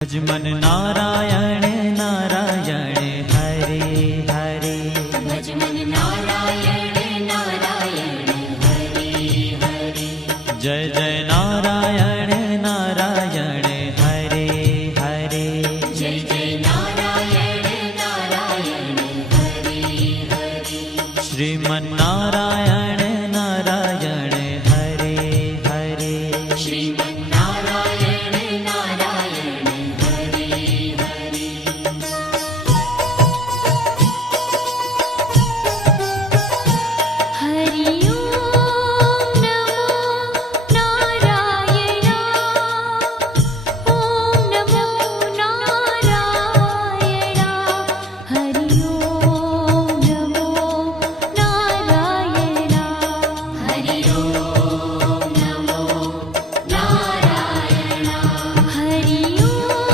Bhajman Narayan Narayan Hare Hare. Bhajman Narayan Narayan Hare Hare. Jai Jai Narayan Narayan Hare Hare. Jai Jai Narayan Narayan Hare Hare. Shriman